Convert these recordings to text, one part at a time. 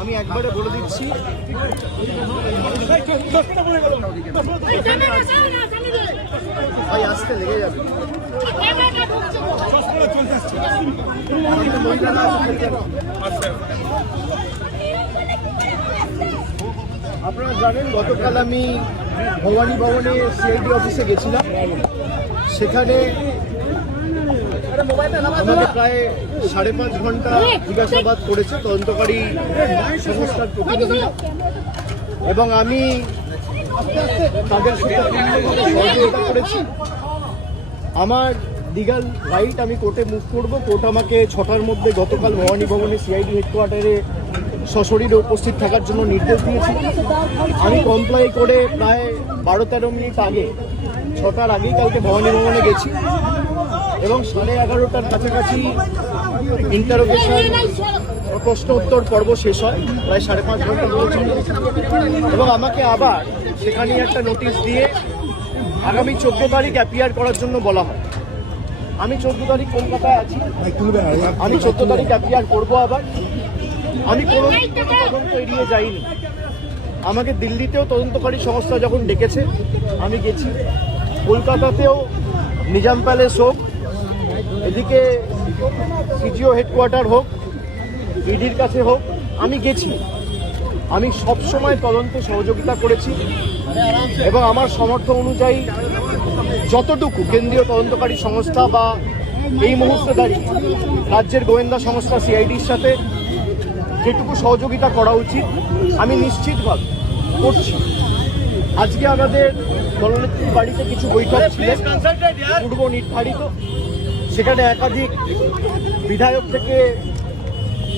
আমি একবারে বলে দিচ্ছি, ভাই আসতে লেগে যাবে। আপনারা জানেন গতকাল আমি ভবানী ভবনে সিআইডি অফিসে গেছিলাম। সেখানে আমাকে প্রায় 5.5 ঘন্টা জিজ্ঞাসাবাদ করেছে তদন্তকারী সংস্থার প্রতিনিধি, এবং আমি তাদের সাথে সহযোগিতা করেছি। আমার লিগাল রাইট, আমি কোর্টে মুভ করব। কোর্ট আমাকে 6টার মধ্যে গতকাল ভবানী ভবনে সিআইডি হেডকোয়ার্টারে সশরীরে উপস্থিত থাকার জন্য নির্দেশ দিয়েছি। আমি কমপ্লাই করে প্রায় 12-13 মিনিট আগে, 6টার আগেই কালকে ভবানী ভবনে গেছি, এবং 11:30টার কাছাকাছি ইন্টারোগেশন প্রশ্ন উত্তর পর্ব শেষ হয়, প্রায় 5.5 ঘন্টা চলছে। এবং আমাকে আবার সেখানে একটা নোটিশ দিয়ে আগামী 14 তারিখ অ্যাপিয়ার করার জন্য বলা হয়। আমি 14 তারিখ কলকাতায় আছি, আমি 14 তারিখ অ্যাপিয়ার করবো আবার। আমি কোনো তদন্ত এড়িয়ে যাইনি। আমাকে দিল্লিতেও তদন্তকারী সংস্থা যখন ডেকেছে আমি গেছি, কলকাতাতেও নিজাম প্যালেস হোক, এদিকে সিজিও হেডকোয়ার্টার হোক, ইডির কাছে হোক, আমি গেছি। আমি সবসময় তদন্তে সহযোগিতা করেছি, এবং আমার সামর্থ্য অনুযায়ী যতটুকু কেন্দ্রীয় তদন্তকারী সংস্থা বা এই মুহূর্তে দাঁড়িয়ে রাজ্যের গোয়েন্দা সংস্থা সিআইডির সাথে যেটুকু সহযোগিতা করা উচিত আমি নিশ্চিতভাবে করছি। আজকে আমাদের দলনেত্রীর বাড়িতে কিছু বৈঠক ছিল পূর্ব নির্ধারিত, সেখানে একাধিক বিধায়ক থেকে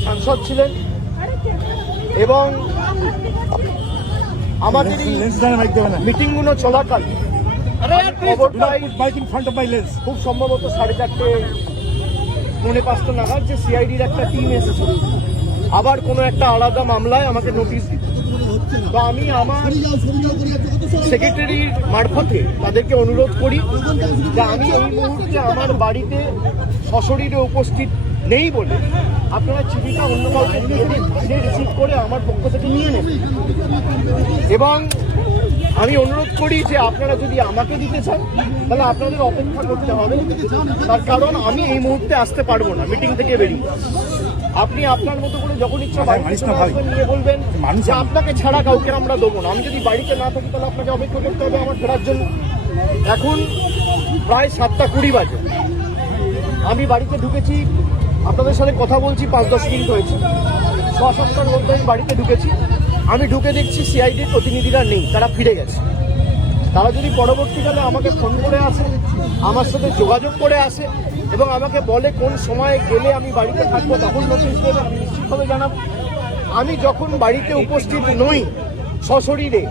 সাংসদ ছিলেন, এবং আমাদের এই মিটিংগুলো চলাকাল খুব সম্ভবত 4:30-4:45 নাগাদ যে সিআইডির একটা টিম এসেছিল আবার কোনো একটা আলাদা মামলায় আমাকে নোটিশ দিত। তো আমি আমার সেক্রেটারির মারফতে তাদেরকে অনুরোধ করি যে আমি এই মুহূর্তে আমার বাড়িতে সশরীরে উপস্থিত নেই বলে আপনারা চিঠিটা অন্য কাউকে দিয়ে দিন, সে রিসিভ করে আমার পক্ষ থেকে নিয়ে নেন। এবং আমি অনুরোধ করি যে আপনারা যদি আমাকে দিতে চান তাহলে আপনাদের অপেক্ষা করতে হবে, তার কারণ আমি এই মুহূর্তে আসতে পারবো না মিটিং থেকে বেরিয়ে। আপনি আপনার মতো করে যখন ইচ্ছা নিয়ে বলবেন যে আপনাকে ছাড়া কাউকে আমরা দেবো না। আমি যদি বাড়িতে না থাকি তাহলে আপনাকে অপেক্ষা করতে হবে আমার ফেরার জন্য। এখন প্রায় 7:20 বাজে, আমি বাড়িতে ঢুকেছি, আপনাদের সাথে কথা বলছি 5-10 মিনিট হয়েছে। 6-7টার মধ্যে আমি বাড়িতে ঢুকেছি, আমি ঢুকে দেখছি সিআইডির প্রতিনিধিরা নেই, তারা ফিরে গেছে। তারা যদি পরবর্তীকালে আমাকে ফোন করে আসে, আমার সাথে যোগাযোগ করে আসে এবং আমাকে বলে কোন সময়ে গেলে আমি বাড়িতে থাকবো, তখন নোটিশ দেবে, আমি নিশ্চিতভাবে জানাবো। আমি যখন বাড়িতে উপস্থিত নই সশরীরে,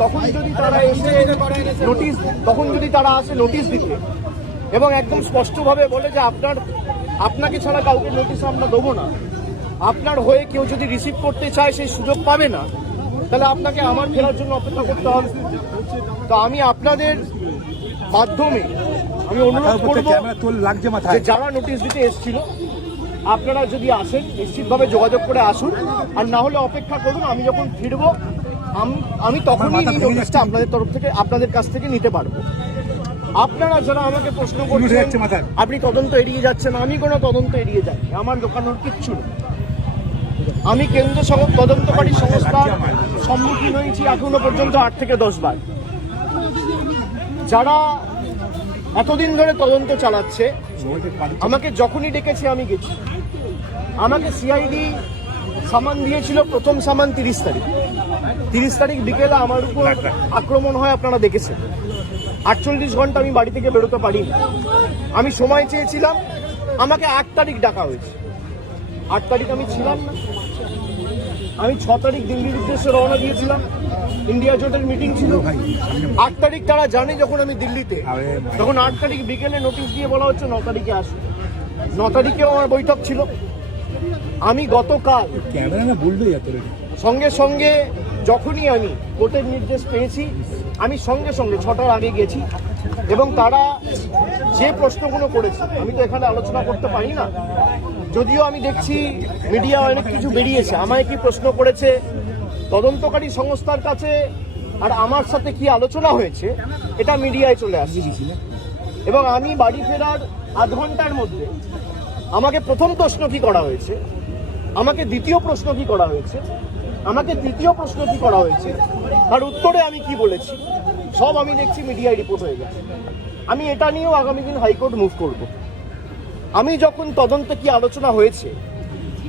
তখন যদি তারা এসে নোটিশ, তখন যদি তারা আসে নোটিশ দিতে এবং একদম স্পষ্টভাবে বলে যে আপনাকে ছাড়া কাউকে নোটিশ আমরা দেবো না, আপনার হয়ে কেউ যদি রিসিভ করতে চায় সেই সুযোগ পাবে না, তাহলে আপনাকে আমার ফেরার জন্য অপেক্ষা করতে হবে। তো আমি আপনাদের মাধ্যমে আমি অনুরোধ করব যে যারা নোটিশ দিতে এসেছিল আপনারা যদি আসেন নিশ্চিতভাবে যোগাযোগ করে আসুন, আর না হলে অপেক্ষা করুন। আমি যখন ফিরবো আমি তখনই এই নোটিশটা আপনাদের তরফ থেকে, আপনাদের কাছ থেকে নিতে পারবো। আপনারা যারা আমাকে প্রশ্ন করছেন আপনি তদন্ত এড়িয়ে যাচ্ছেন, আমি কোনো তদন্ত এড়িয়ে যাই, আমার দোকানোর কিচ্ছু নেই। আমি কেন্দ্র তদন্তকারী সংস্থার সম্মুখীন হয়েছি এখনো পর্যন্ত 8 থেকে 10 বার। যারা এতদিন ধরে তদন্ত চালাচ্ছে আমাকে যখনই ডেকেছে আমি গেছি। আমাকে সিআইডি সামান দিয়েছিল, প্রথম সামান 30 তারিখ। 30 তারিখ বিকেলে আমার উপর আক্রমণ হয়, আপনারা দেখেছেন। 48 ঘন্টা আমি বাড়ি থেকে বেরোতে পারিনি। আমি সময় চেয়েছিলাম, আমাকে 8 তারিখ ডাকা হয়েছে। 8 তারিখ আমি ছিলাম না। আমি 6 তারিখ দিল্লির উদ্দেশ্যে রওনা দিয়েছিলাম, ইন্ডিয়া জোটের মিটিং ছিল। 8 তারিখ তারা জানে যখন আমি দিল্লিতে, তখন 8 তারিখ বিকেলে নোটিশ দিয়ে বলা হচ্ছে 9 তারিখে আসুন। 9 তারিখেও আমার বৈঠক ছিল। আমি গতকাল সঙ্গে সঙ্গে যখনই আমি কোর্টের নির্দেশ পেয়েছি আমি সঙ্গে সঙ্গে 6টার আগে গেছি, এবং তারা যে প্রশ্নগুলো করেছে আমি তো এখানে আলোচনা করতে পারি না, যদিও আমি দেখছি মিডিয়া অনেক কিছু বেরিয়েছে, আমায় কি প্রশ্ন করেছে তদন্তকারী সংস্থার কাছে আর আমার সাথে কি আলোচনা হয়েছে এটা মিডিয়ায় চলে আসছে। এবং আমি বাড়ি ফেরার আধ ঘন্টার মধ্যে আমাকে প্রথম প্রশ্ন কি করা হয়েছে, আমাকে দ্বিতীয় প্রশ্ন কি করা হয়েছে, আমাকে তৃতীয় প্রশ্ন কি করা হয়েছে, তার উত্তরে আমি কি বলেছি সব আমি দেখছি মিডিয়ায় রিপোর্ট হয়ে গেছে। আমি এটা নিয়েও আগামী দিন হাইকোর্ট মুভ করব। আমি যখন তদন্তে কি আলোচনা হয়েছে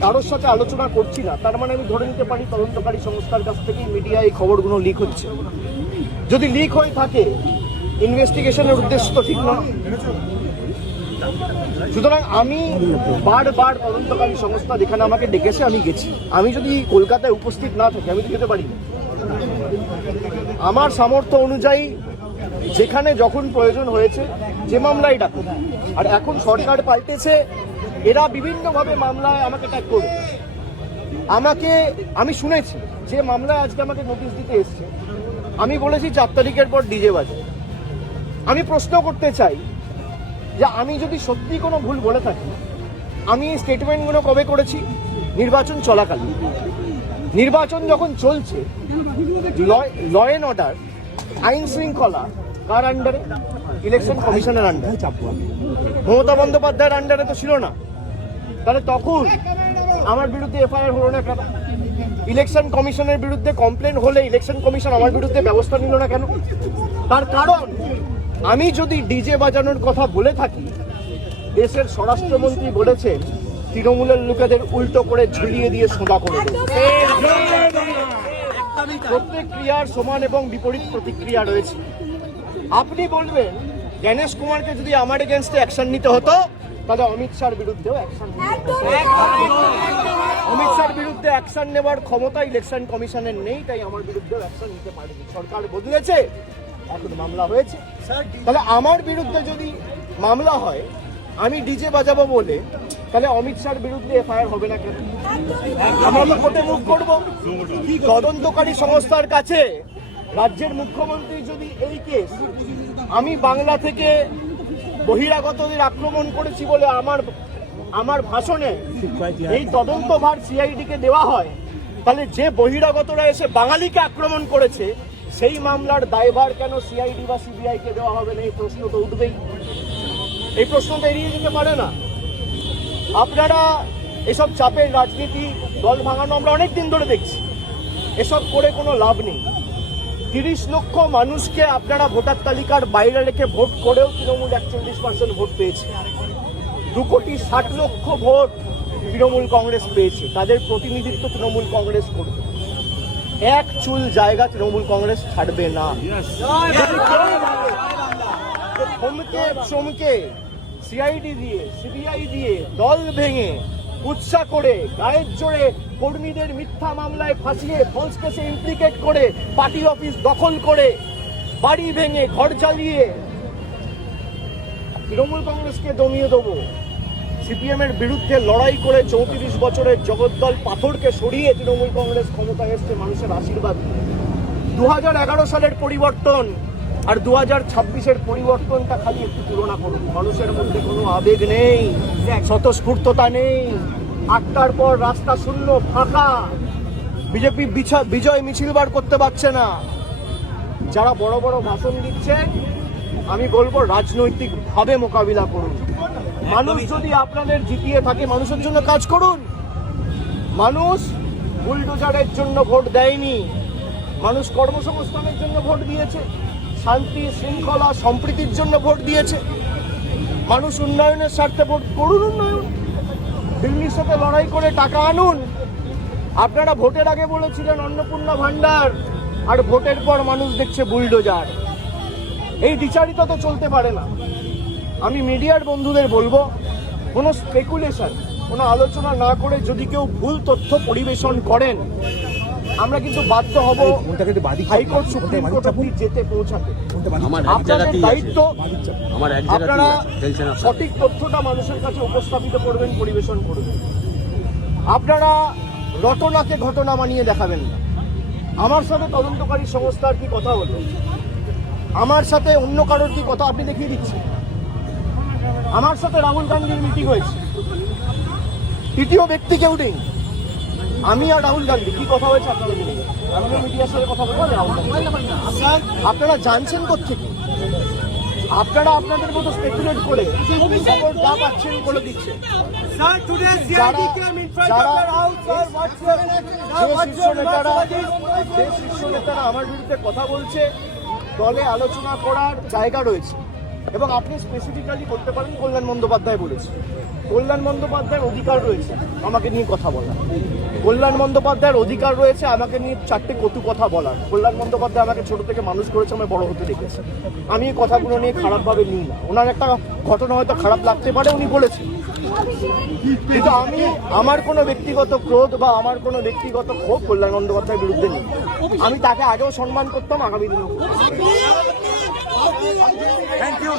কারোর সাথে আলোচনা করছি না, তার মানে আমি ধরে নিতে পারি তদন্তকারী সংস্থার কাছ থেকেই মিডিয়ায় এই খবরগুলো লিক হচ্ছে। যদি লিক হয়ে থাকে ইনভেস্টিগেশনের উদ্দেশ্য তো ঠিক নয়। সুতরাং আমি বারবার তদন্তকারী সংস্থা যেখানে আমাকে ডেকেছে আমি গেছি। আমি যদি কলকাতায় উপস্থিত না থাকি আমি তো যেতে পারি না। আমার সামর্থ্য অনুযায়ী যেখানে যখন প্রয়োজন হয়েছে যে মামলায় ডাকুন। আর এখন সরকার পাল্টেছে, এরা বিভিন্নভাবে মামলায় আমাকে ট্যাগ করবে। আমি শুনেছি যে মামলায় আজকে আমাকে নোটিশ দিতে এসছে, আমি বলেছি 4 তারিখের পর ডিজে বাজে। আমি প্রশ্ন করতে চাই যে আমি যদি সত্যি কোনো ভুল বলে থাকি, আমি এই স্টেটমেন্টগুলো কবে করেছি? নির্বাচন চলাকালীন। নির্বাচন যখন চলছে, ল অ্যান্ড অর্ডার, আইন শৃঙ্খলা কার আন্ডারে? ইলেকশন কমিশনের আন্ডারে। মমতা বন্দ্যোপাধ্যায়ের আন্ডারে তো ছিল না। তাহলে তখন আমার বিরুদ্ধে এফআইআর হলো না কেন? ইলেকশন কমিশনের বিরুদ্ধে কমপ্লেন হলে ইলেকশন কমিশন আমার বিরুদ্ধে ব্যবস্থা নিল না কেন? তার কারণ আমি যদি ডিজে বাজানোর কথা বলে থাকি, দেশের স্বরাষ্ট্রমন্ত্রী বলেছেন তৃণমূলের লোকেদের উল্টো করে ঝুলিয়ে দিয়ে সোজা করে দেবে। প্রত্যেক ক্রিয়ার সমান এবং বিপরীত প্রতিক্রিয়া রয়েছে। আপনি বলবেন জ্ঞানেশ কুমারকে যদি আমার এগেনস্টে অ্যাকশন নিতে হতো তাহলে অমিত শাহর বিরুদ্ধেও অ্যাকশন নিতে হতো। অমিত শাহর বিরুদ্ধে অ্যাকশন নেওয়ার ক্ষমতা ইলেকশন কমিশনের নেই, তাই আমার বিরুদ্ধেও অ্যাকশন নিতে পারেনি। সরকার বদলেছে, এখন মামলা হয়েছে। তাহলে আমার বিরুদ্ধে যদি মামলা হয় আমি ডিজে বাজাবো বলে, তাহলে অমিত শাহর বিরুদ্ধে এফআইআর হবে না কেন? আমরা তো কোর্টে মুভ করবো। তদন্তকারী সংস্থার কাছে রাজ্যের মুখ্যমন্ত্রী যদি এই কেস আমি বাংলা থেকে বহিরাগতদের আক্রমণ করেছি বলে আমার ভাষণে এই তদন্তভার সিআইডিকে দেওয়া হয়, তাহলে যে বহিরাগতরা এসে বাঙালিকে আক্রমণ করেছে সেই মামলার দায়ভার কেন সিআইডি বা সিবিআই কে দেওয়া হবে না? এই প্রশ্ন তো উঠবেই। এই প্রশ্ন তো এড়িয়ে যেতে পারে না। আপনারা এসব চাপের রাজনীতি, দল ভাঙানো আমরা অনেকদিন ধরে দেখছি। এসব করে কোনো লাভ নেই। 30 লক্ষ মানুষকে আপনারা ভোটার তালিকার বাইরে রেখে ভোট করেও তৃণমূল 41% ভোট পেয়েছে। 2,60,00,000 ভোট তৃণমূল কংগ্রেস পেয়েছে। তাদের প্রতিনিধিত্ব তৃণমূল কংগ্রেস করবে। এক চুল জায়গা তৃণমূল কংগ্রেস ছাড়বে না। থমকে চমকে সিআইডি দিয়ে, সিবিআই দিয়ে, দল ভেঙে, উৎসাহ করে, গায়ের জোরে কর্মীদের মিথ্যা মামলায় ফাঁসিয়ে, ফলস কেসে ইমপ্লিকেট করে, পার্টি অফিস দখল করে, বাড়ি ভেঙে, ঘর জ্বালিয়ে তৃণমূল কংগ্রেসকে দমিয়ে দেবো। সিপিএম এর বিরুদ্ধে লড়াই করে 34 বছরের জগদ্দল পাথরকে সরিয়ে তৃণমূল কংগ্রেস ক্ষমতায় এসছে মানুষের আশীর্বাদ। 2011 সালের পরিবর্তন আর 2026-এর পরিবর্তনটা খালি একটু তুলনা করুন। মানুষের মধ্যে কোনো আবেগ নেই, স্বতঃস্ফূর্ততা নেই। 8টার পর রাস্তা শূন্য, ফাঁকা। বিজেপি বিজয় মিছিল বার করতে পারছে না। যারা বড় বড় ভাষণ দিচ্ছে, আমি বলবো রাজনৈতিকভাবে মোকাবিলা করুন। মানুষ যদি আপনাদের জিতিয়ে থাকে, মানুষের জন্য কাজ করুন। মানুষ বুলডোজারের জন্য ভোট দেয়নি, মানুষ কর্মসংস্থানের জন্য ভোট দিয়েছে, শান্তি শৃঙ্খলা সম্প্রীতির জন্য ভোট দিয়েছে। মানুষ উন্নয়নের স্বার্থে ভোট করুন। উন্নয়ন, দিল্লির সাথে লড়াই করে টাকা আনুন। আপনারা ভোটের আগে বলেছিলেন অন্নপূর্ণা ভান্ডার, আর ভোটের পর মানুষ দেখছে বুলডোজার। এই দ্বিচারিতা তো চলতে পারে না। আমি মিডিয়ার বন্ধুদের বলবো, কোনো স্পেকুলেশন, কোনো আলোচনা না করে যদি কেউ ভুল তথ্য পরিবেশন করেন, আমরা কিন্তু বাধ্য হব হাইকোর্ট সুপ্রিম কোর্ট অবধি যেতে পৌঁছাতে। আপনাদের দায়িত্ব, আপনারা সঠিক তথ্যটা মানুষের কাছে উপস্থাপিত করবেন, পরিবেশন করবেন। আপনারা রটনাকে ঘটনা বানিয়ে দেখাবেন না। আমার সাথে তদন্তকারী সংস্থার কি কথা হলো, আমার সাথে অন্য কারোর কি কথা আপনি দেখিয়ে দিচ্ছেন। আমার সাথে রাহুল গান্ধীর মিটিং হয়েছে, তৃতীয় ব্যক্তি কেউ নেই। আমি আর রাহুল গান্ধী কি কথা হয়েছে আপনারা বলুন। আমিও মিডিয়ার সাথে কথা বলবো, রাহুল গান্ধী। আপনারা জানছেন কোত্থেকে? আপনারা আপনাদের মতো স্পেকুলেট করে খবর যা পাচ্ছেন বলে দিচ্ছেন। যে শীর্ষ নেতারা আমার বিরুদ্ধে কথা বলছে, দলে আলোচনা করার জায়গা রয়েছে এবং আপনি স্পেসিফিক্যালি করতে পারেন। কল্যাণ বন্দ্যোপাধ্যায় বলেছে, কল্যাণ বন্দ্যোপাধ্যায়ের অধিকার রয়েছে আমাকে নিয়ে কথা বলার। কল্যাণ বন্দ্যোপাধ্যায়ের অধিকার রয়েছে আমাকে নিয়ে চারটে কটু কথা বলার। কল্যাণ বন্দ্যোপাধ্যায় আমাকে ছোট থেকে মানুষ করেছে, আমায় বড় হতে দেখেছে। আমি এই কথাগুলো নিয়ে খারাপভাবে নিই না। ওনার একটা ঘটনা হয়তো খারাপ লাগতে পারে, উনি বলেছেন, কিন্তু আমি আমার কোনো ব্যক্তিগত ক্রোধ বা আমার কোনো ব্যক্তিগত ক্ষোভ কল্যাণ বন্দ্যোপাধ্যায়ের বিরুদ্ধে নেই। আমি তাকে আগেও সম্মান করতাম, আগামী দিনেও। Thank you.